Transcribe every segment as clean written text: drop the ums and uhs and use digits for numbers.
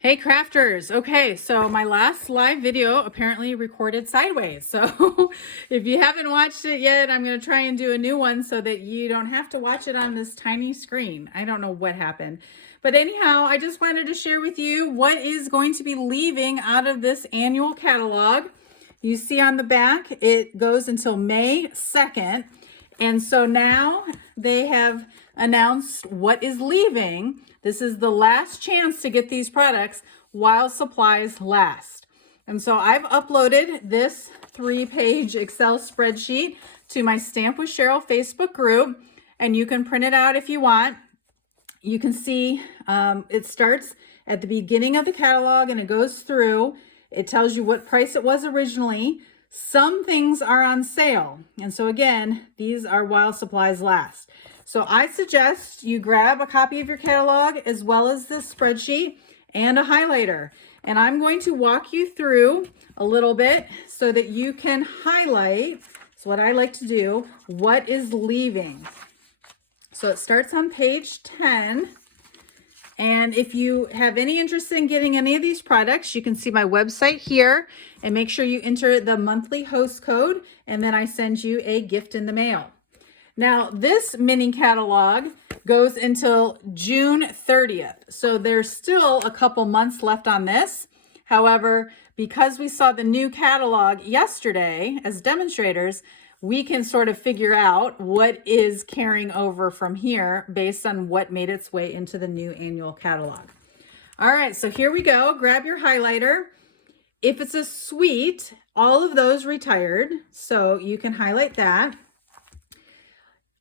Hey crafters. Okay, so my last live video apparently recorded sideways. So if you haven't watched it yet, I'm going to try and do a new one so that you don't have to watch it on this tiny screen. I don't know what happened. But anyhow, I just wanted to share with you what is going to be leaving out of this annual catalog. You see on the back, it goes until May 2nd. And so now they have announced what is leaving. This is the last chance to get these products while supplies last. And so I've uploaded this 3-page Excel spreadsheet to my Stamp with Cheryl Facebook group, and you can print it out if you want. You can see it starts at the beginning of the catalog and it goes through. It tells you what price it was originally. Some things are on sale. And so again, these are while supplies last. So I suggest you grab a copy of your catalog as well as this spreadsheet and a highlighter. And I'm going to walk you through a little bit so that you can highlight. It's what I like to do. What is leaving? So it starts on page 10. And if you have any interest in getting any of these products, you can see my website here and make sure you enter the monthly host code, and then I send you a gift in the mail. Now, this mini catalog goes until June 30th. So there's still a couple months left on this. However, because we saw the new catalog yesterday as demonstrators, we can sort of figure out what is carrying over from here based on what made its way into the new annual catalog. All right, so here we go. Grab your highlighter. If it's a suite, all of those retired, so you can highlight that.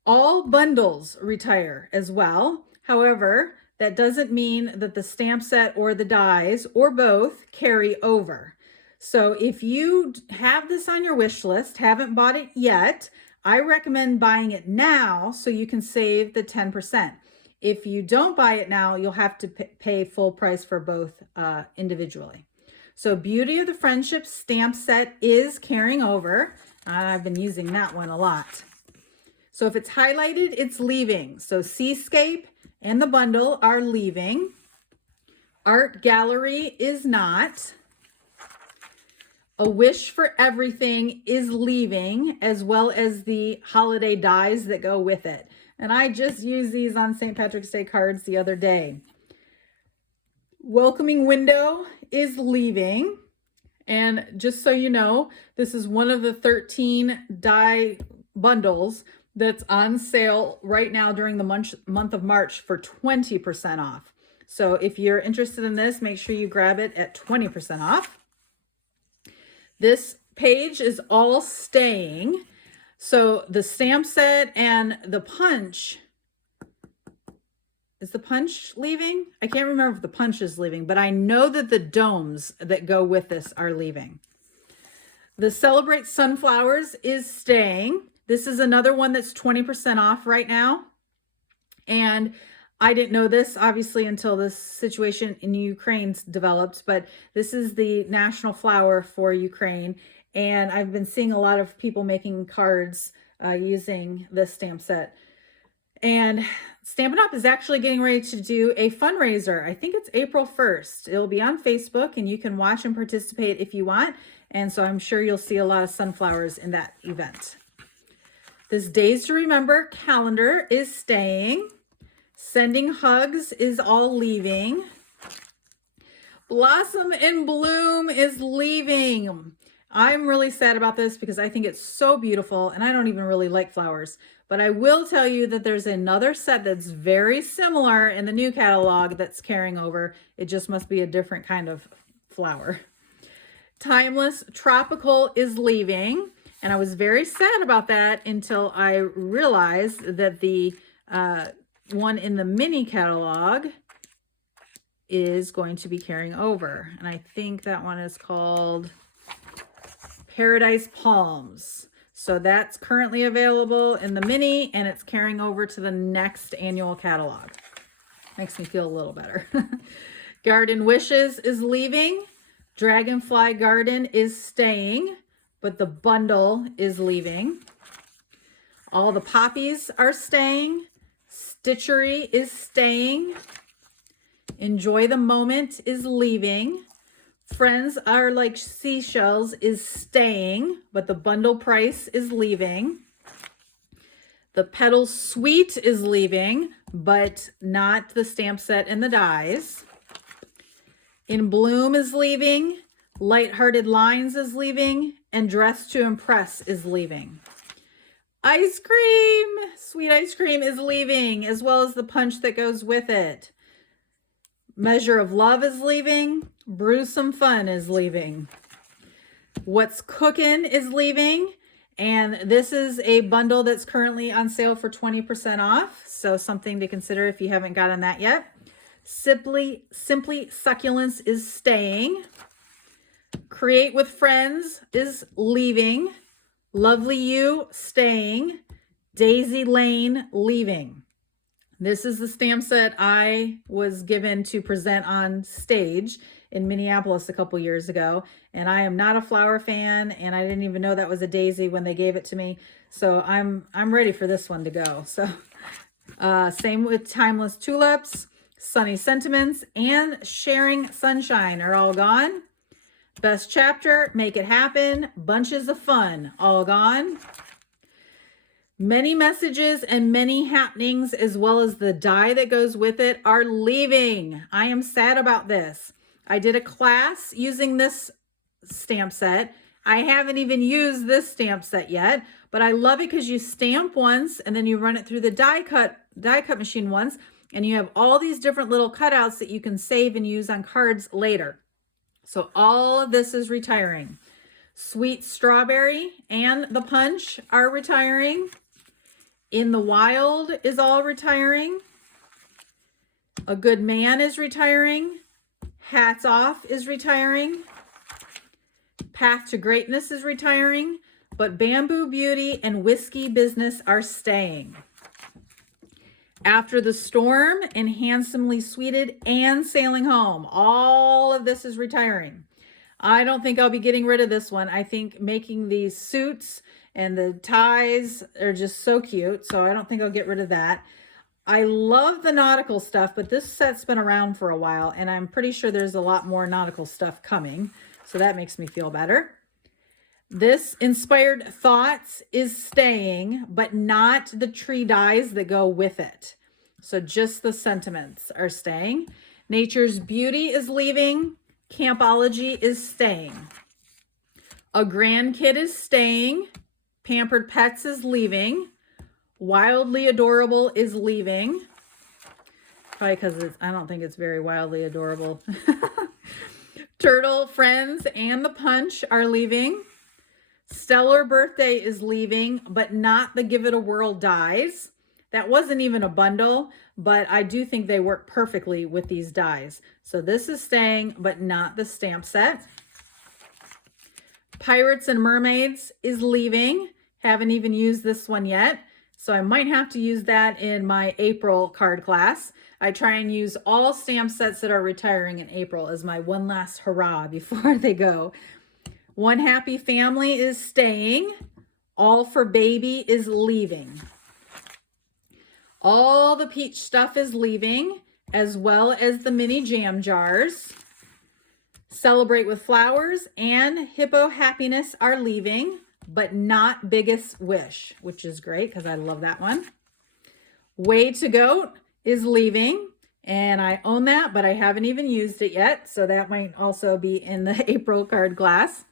All bundles retire as well. However, that doesn't mean that the stamp set or the dies or both carry over. So if you have this on your wish list, haven't bought it yet, I recommend buying it now so you can save the 10%. If you don't buy it now, you'll have to pay full price for both individually. So Beauty of the Friendship stamp set is carrying over. I've been using that one a lot. So if it's highlighted, it's leaving. So Seascape and the bundle are leaving. Art Gallery is not. A Wish for Everything is leaving, as well as the holiday dies that go with it. And I just used these on St. Patrick's Day cards the other day. Welcoming Window is leaving. And just so you know, this is one of the 13 die bundles that's on sale right now during the month of March for 20% off. So if you're interested in this, make sure you grab it at 20% off. This page is all staying. So the stamp set and the punch, is the punch leaving? I can't remember if the punch is leaving, but I know that the domes that go with this are leaving. The Celebrate Sunflowers is staying. This is another one that's 20% off right now. And I didn't know this, obviously, until this situation in Ukraine developed, but this is the national flower for Ukraine. And I've been seeing a lot of people making cards using this stamp set. And Stampin' Up! Is actually getting ready to do a fundraiser. I think it's April 1st. It'll be on Facebook, and you can watch and participate if you want. And so I'm sure you'll see a lot of sunflowers in that event. This Days to Remember calendar is staying. Sending Hugs is all leaving. Blossom and Bloom is leaving. I'm really sad about this because I think it's so beautiful and I don't even really like flowers. But I will tell you that there's another set that's very similar in the new catalog that's carrying over. It just must be a different kind of flower. Timeless Tropical is leaving. And I was very sad about that until I realized that the one in the mini catalog is going to be carrying over. And I think that one is called Paradise Palms. So that's currently available in the mini and it's carrying over to the next annual catalog. Makes me feel a little better. Garden Wishes is leaving. Dragonfly Garden is staying, but the bundle is leaving. All the poppies are staying. Stitchery is staying. Enjoy the moment is leaving. Friends are like seashells is staying, but the bundle price is leaving. The Petals Sweet is leaving, but not the stamp set and the dies. In Bloom is leaving. Lighthearted Lines is leaving. And Dress to Impress is leaving. Ice Cream, Sweet Ice Cream is leaving, as well as the punch that goes with it. Measure of Love is leaving. Brew Some Fun is leaving. What's Cookin' is leaving. And this is a bundle that's currently on sale for 20% off. So something to consider if you haven't gotten that yet. Simply Succulents is staying. Create with Friends is leaving. Lovely You staying. Daisy Lane leaving. This is the stamp set I was given to present on stage in Minneapolis a couple years ago. And I am not a flower fan, and I didn't even know that was a daisy when they gave it to me. So I'm ready for this one to go. So same with Timeless Tulips, Sunny Sentiments, and Sharing Sunshine are all gone. Best Chapter, Make It Happen, Bunches of Fun, all gone. Many Messages and Many Happenings, as well as the die that goes with it, are leaving. I am sad about this. I did a class using this stamp set. I haven't even used this stamp set yet, but I love it because you stamp once and then you run it through the die cut machine once, and you have all these different little cutouts that you can save and use on cards later. So all of this is retiring. Sweet Strawberry and the Punch are retiring. In the Wild is all retiring. A Good Man is retiring. Hats Off is retiring. Path to Greatness is retiring. But Bamboo Beauty and Whiskey Business are staying. After the Storm and Handsomely Sweeted and Sailing Home, all of this is retiring. I don't think I'll be getting rid of this one. I think making these suits and the ties are just so cute, so I don't think I'll get rid of that. I love the nautical stuff, but this set's been around for a while, and I'm pretty sure there's a lot more nautical stuff coming, so that makes me feel better. This Inspired Thoughts is staying, but not the tree dies that go with it. So just the sentiments are staying. Nature's Beauty is leaving. Campology is staying. A Grandkid is staying. Pampered Pets is leaving. Wildly Adorable is leaving. Probably because I don't think it's very wildly adorable. Turtle, Friends, and the Punch are leaving. Stellar Birthday is leaving, but not the Give It a Whirl dies. That wasn't even a bundle, but I do think they work perfectly with these dies. So this is staying, but not the stamp set. Pirates and Mermaids is leaving. Haven't even used this one yet, so I might have to use that in my April card class. I try and use all stamp sets that are retiring in April as my one last hurrah before they go. One Happy Family is staying. All for Baby is leaving. All the peach stuff is leaving, as well as the mini jam jars. Celebrate with Flowers and Hippo Happiness are leaving, but not Biggest Wish, which is great because I love that one. Way to Goat is leaving, and I own that, but I haven't even used it yet, so that might also be in the April card class.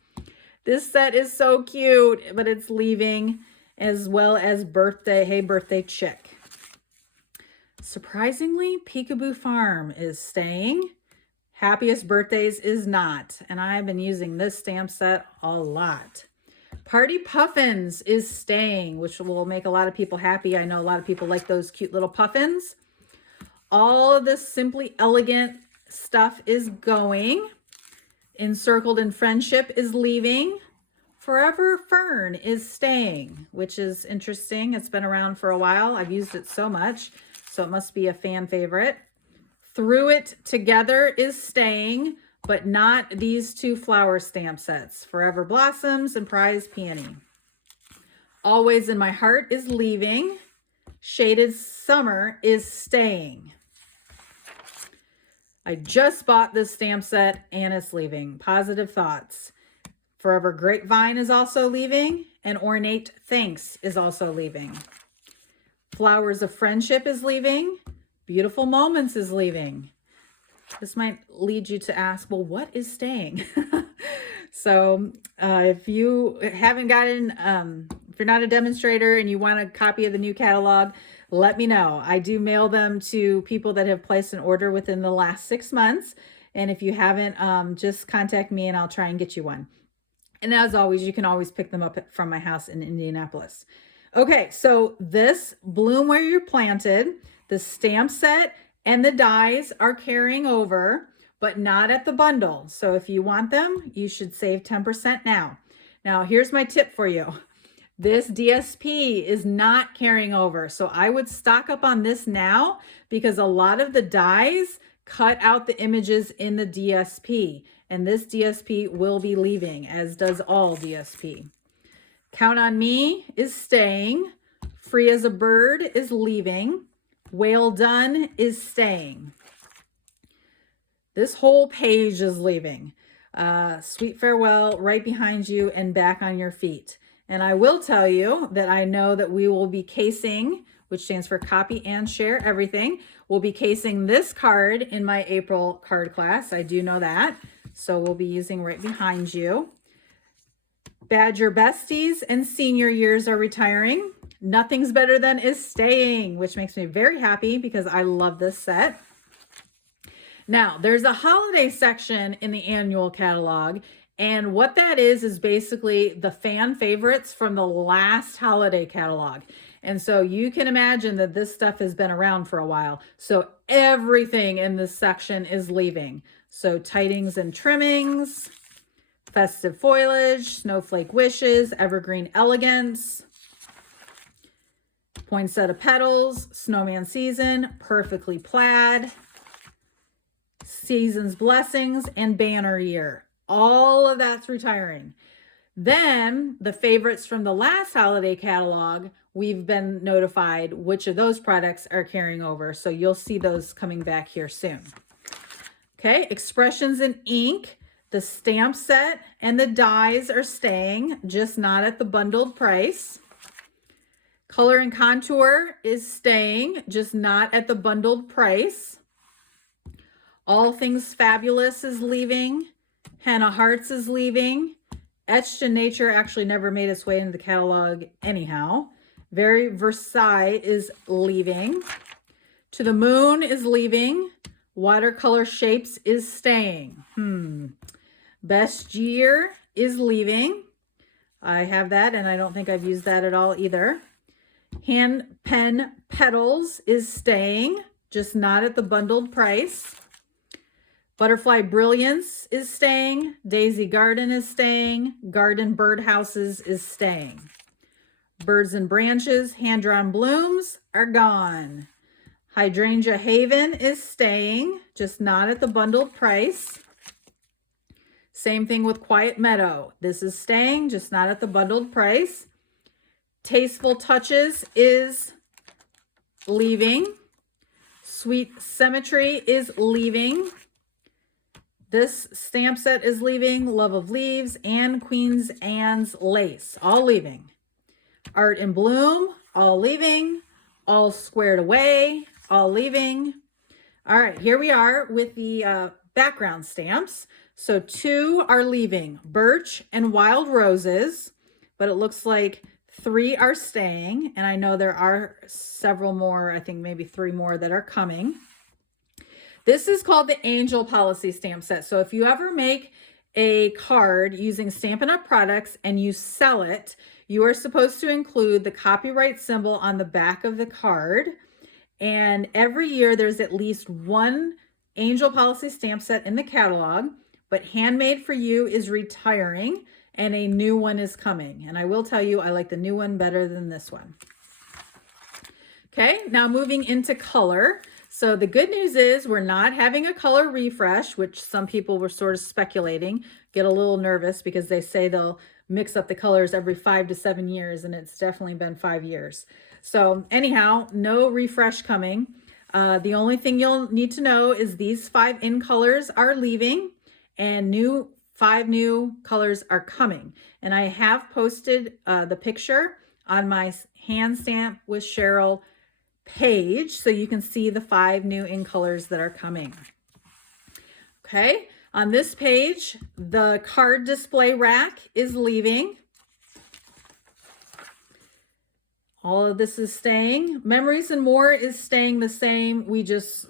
This set is so cute, but it's leaving, as well as Birthday, Hey Birthday Chick. Surprisingly, Peekaboo Farm is staying. Happiest Birthdays is not, and I've been using this stamp set a lot. Party Puffins is staying, which will make a lot of people happy. I know a lot of people like those cute little puffins. All of this Simply Elegant stuff is going. Encircled in Friendship is leaving. Forever Fern is staying, which is interesting. It's been around for a while. I've used it so much, so it must be a fan favorite. Through It Together is staying, but not these two flower stamp sets, Forever Blossoms and Prize Peony. Always in My Heart is leaving. Shaded Summer is staying. I just bought this stamp set and it's leaving. Positive Thoughts. Forever Grapevine is also leaving, and Ornate Thanks is also leaving. Flowers of Friendship is leaving. Beautiful Moments is leaving. This might lead you to ask, well, what is staying? So if you haven't gotten, if you're not a demonstrator and you want a copy of the new catalog, let me know. I do mail them to people that have placed an order within the last 6 months. And if you haven't, just contact me and I'll try and get you one. And as always, you can always pick them up from my house in Indianapolis. Okay, so this Bloom Where You're Planted, the stamp set and the dies are carrying over, but not at the bundle. So if you want them, you should save 10% now. Now, here's my tip for you. This DSP is not carrying over. So I would stock up on this now because a lot of the dies cut out the images in the DSP. And this DSP will be leaving, as does all DSP. Count on Me is staying. Free as a Bird is leaving. Whale Done is staying. This whole page is leaving. Sweet Farewell, Right Behind You, and Back on Your Feet. And I will tell you that I know that we will be casing, which stands for Copy and Share Everything. We'll be casing this card in my April card class. I do know that. So we'll be using Right Behind You. Badger Besties and Senior Years are retiring. Nothing's Better Than is staying, which makes me very happy because I love this set. Now, there's a holiday section in the annual catalog, and what that is basically the fan favorites from the last holiday catalog. And so you can imagine that this stuff has been around for a while. So everything in this section is leaving. So Tidings and Trimmings, Festive Foliage, Snowflake Wishes, Evergreen Elegance, Poinsettia Petals, Snowman Season, Perfectly Plaid, Season's Blessings, and Banner Year. All of that's retiring. Then the favorites from the last holiday catalog, we've been notified which of those products are carrying over. So you'll see those coming back here soon. Okay, Expressions in Ink, the stamp set and the dies are staying, just not at the bundled price. Color and Contour is staying, just not at the bundled price. All Things Fabulous is leaving. Henna Hearts is leaving. Etched in Nature actually never made its way into the catalog anyhow. Very Versailles is leaving. To the Moon is leaving. Watercolor Shapes is staying. Best Year is leaving. I have that and I don't think I've used that at all either. Hand Pen Petals is staying, just not at the bundled price. Butterfly Brilliance is staying. Daisy Garden is staying. Garden Birdhouses is staying. Birds and Branches, Hand-Drawn Blooms are gone. Hydrangea Haven is staying, just not at the bundled price. Same thing with Quiet Meadow. This is staying, just not at the bundled price. Tasteful Touches is leaving. Sweet Symmetry is leaving. This stamp set is leaving. Love of Leaves and Queen's Anne's Lace, all leaving. Art in Bloom, all leaving. All Squared Away, all leaving. All right, here we are with the background stamps. So 2 are leaving, Birch and Wild Roses, but it looks like 3 are staying. And I know there are several more, I think maybe 3 more that are coming. This is called the Angel Policy stamp set. So if you ever make a card using Stampin' Up! Products and you sell it, you are supposed to include the copyright symbol on the back of the card. And every year there's at least 1 Angel Policy stamp set in the catalog, but Handmade for You is retiring and a new one is coming. And I will tell you, I like the new one better than this one. Okay, now moving into color. So the good news is we're not having a color refresh, which some people were sort of speculating, get a little nervous because they say they'll mix up the colors every 5 to 7 years, and it's definitely been 5 years. So anyhow, no refresh coming. The only thing you'll need to know is these 5 in colors are leaving and 5 new colors are coming. And I have posted the picture on my Hand Stamp with Cheryl page so you can see the 5 new in colors that are coming. Okay, on this page, the card display rack is leaving. All of this is staying. Memories and More is staying the same. We just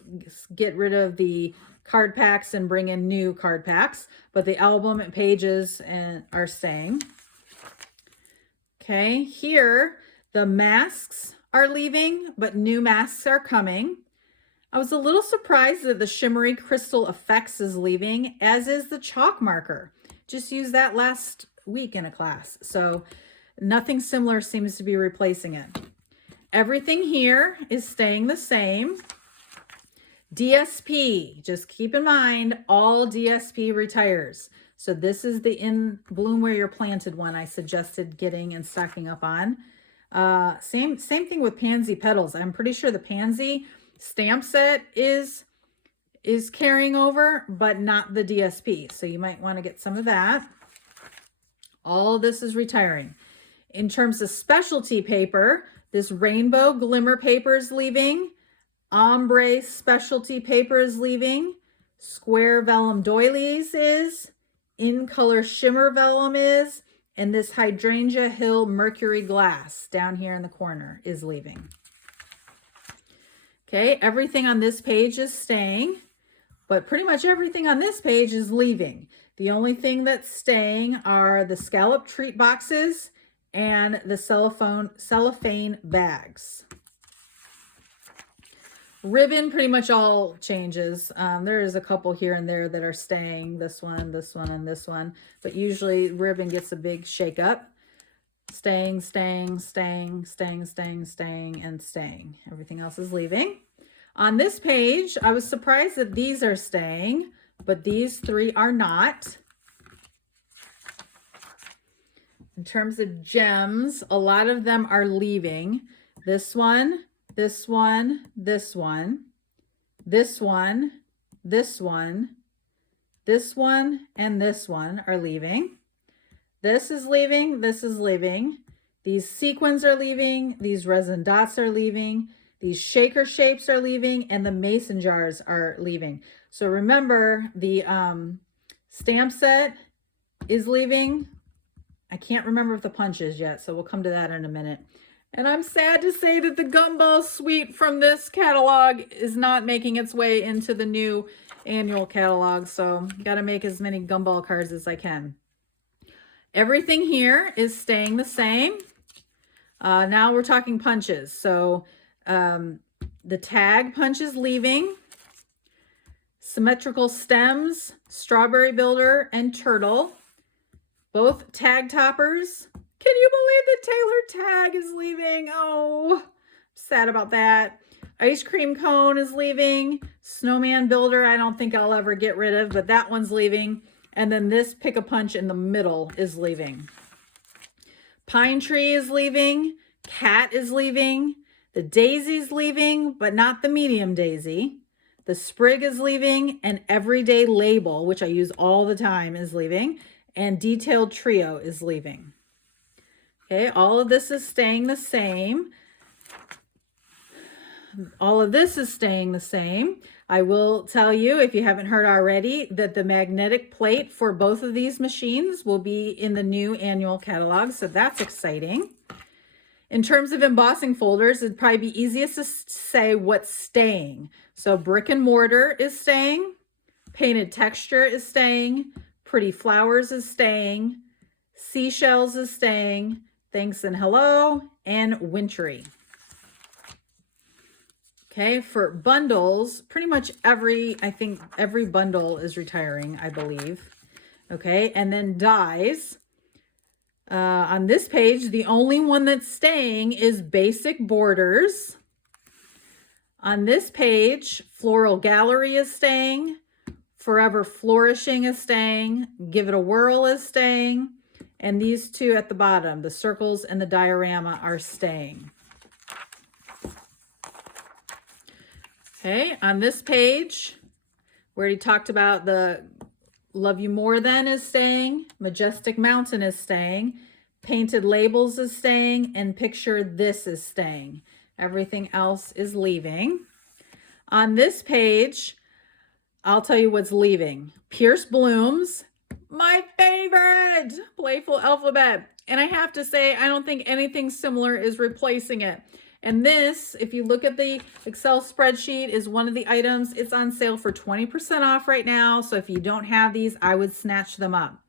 get rid of the card packs and bring in new card packs, but the album and pages are staying. Okay, here the masks are leaving, but new masks are coming. I was a little surprised that the Shimmery Crystal Effects is leaving, as is the chalk marker. Just used that last week in a class, so nothing similar seems to be replacing it. Everything here is staying the same. DSP, just keep in mind, all DSP retires. So this is the In Bloom Where You're Planted one I suggested getting and stocking up on. Same thing with Pansy Petals. I'm pretty sure the Pansy stamp set is carrying over, but not the DSP. So you might want to get some of that. All this is retiring. In terms of specialty paper, this Rainbow Glimmer paper is leaving. Ombre specialty paper is leaving. Square Vellum Doilies is. In Color Shimmer Vellum is. And this Hydrangea Hill Mercury Glass down here in the corner is leaving. Okay, everything on this page is staying, but pretty much everything on this page is leaving. The only thing that's staying are the scallop treat boxes and the cellophane bags. Ribbon pretty much all changes. There is a couple here and there that are staying, this one, and this one, but usually ribbon gets a big shake up. Staying, staying, staying, staying, staying, staying, and staying. Everything else is leaving. On this page, I was surprised that these are staying, but these 3 are not. In terms of gems, a lot of them are leaving. This one, this one, this one, this one, this one, this one, and this one are leaving. This is leaving, this is leaving. These sequins are leaving, these resin dots are leaving, these shaker shapes are leaving, and the mason jars are leaving. So remember, the stamp set is leaving. I can't remember if the punch is yet, so we'll come to that in a minute. And I'm sad to say that the gumball suite from this catalog is not making its way into the new annual catalog, so got to make as many gumball cards as I can. Everything here is staying the same. Now we're talking punches. So the tag punch is leaving. Symmetrical stems, Strawberry Builder, and Turtle. Both tag toppers. Can you believe the Taylor tag is leaving? Oh, sad about that. Ice cream cone is leaving. Snowman Builder, I don't think I'll ever get rid of, but that one's leaving. And then this Pick a Punch in the middle is leaving. Pine Tree is leaving. Cat is leaving. The Daisy's leaving, but not the medium daisy. The Sprig is leaving, and Everyday Label, which I use all the time, is leaving. And Detailed Trio is leaving. Okay, all of this is staying the same. All of this is staying the same. I will tell you, if you haven't heard already, that the magnetic plate for both of these machines will be in the new annual catalog, so that's exciting. In terms of embossing folders, it'd probably be easiest to say what's staying. So Brick and Mortar is staying, Painted Texture is staying, Pretty Flowers is staying, Seashells is staying, Thanks and Hello, and Wintry. Okay, for bundles, pretty much I think every bundle is retiring, I believe. Okay, and then dies. On this page, the only one that's staying is Basic Borders. On this page, Floral Gallery is staying. Forever Flourishing is staying. Give It a Whirl is staying. And these 2 at the bottom, the circles and the diorama, are staying. Okay, on this page, where he talked about the Love You More Than is staying, Majestic Mountain is staying, Painted Labels is staying, and Picture This is staying. Everything else is leaving. On this page, I'll tell you what's leaving. Pierce Blooms, my favorite, Playful Alphabet. And I have to say, I don't think anything similar is replacing it. And this, if you look at the Excel spreadsheet, is one of the items. It's on sale for 20% off right now. So if you don't have these, I would snatch them up.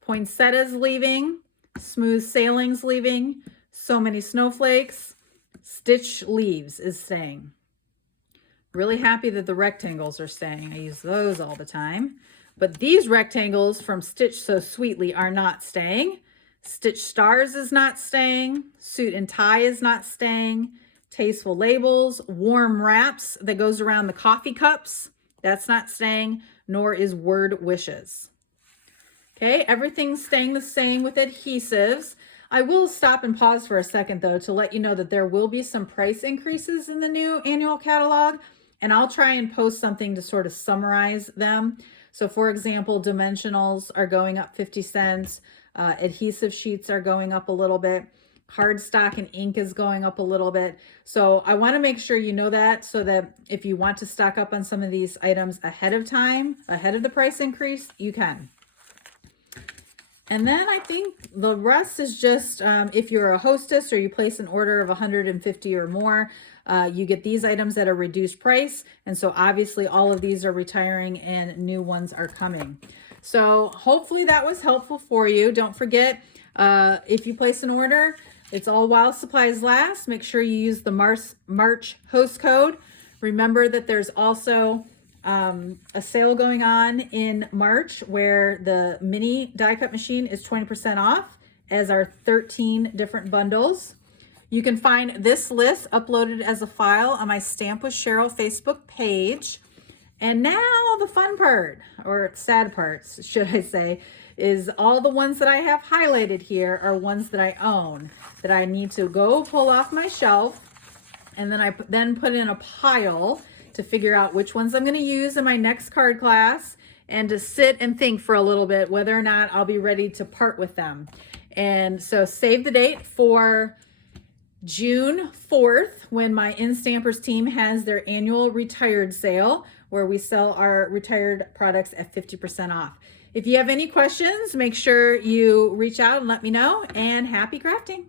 Poinsettia's leaving. Smooth Sailing's leaving. So Many Snowflakes. Stitch Leaves is staying. Really happy that the rectangles are staying. I use those all the time. But these rectangles from Stitch So Sweetly are not staying. Stitch Stars is not staying. Suit and Tie is not staying. Tasteful Labels. Warm Wraps that goes around the coffee cups. That's not staying. Nor is Word Wishes. Okay, everything's staying the same with adhesives. I will stop and pause for a second, though, to let you know that there will be some price increases in the new annual catalog. And I'll try and post something to sort of summarize them. So, for example, dimensionals are going up 50 cents. Adhesive sheets are going up a little bit. Cardstock and ink is going up a little bit. So I want to make sure you know that, so that if you want to stock up on some of these items ahead of time, ahead of the price increase, you can. And then I think the rest is just if you're a hostess or you place an order of 150 or more, you get these items at a reduced price. And so obviously all of these are retiring and new ones are coming. So hopefully that was helpful for you. Don't forget, if you place an order, it's all while supplies last. Make sure you use the March host code. Remember that there's also a sale going on in March where the mini die cut machine is 20% off, as are 13 different bundles. You can find this list uploaded as a file on my Stamp with Cheryl Facebook page. And now the fun part, or sad parts, should I say, is all the ones that I have highlighted here are ones that I own, that I need to go pull off my shelf, and then I put in a pile to figure out which ones I'm going to use in my next card class, and to sit and think for a little bit whether or not I'll be ready to part with them. And so save the date for June 4th, when my InStampers team has their annual retired sale, where we sell our retired products at 50% off. If you have any questions, make sure you reach out and let me know, and happy crafting.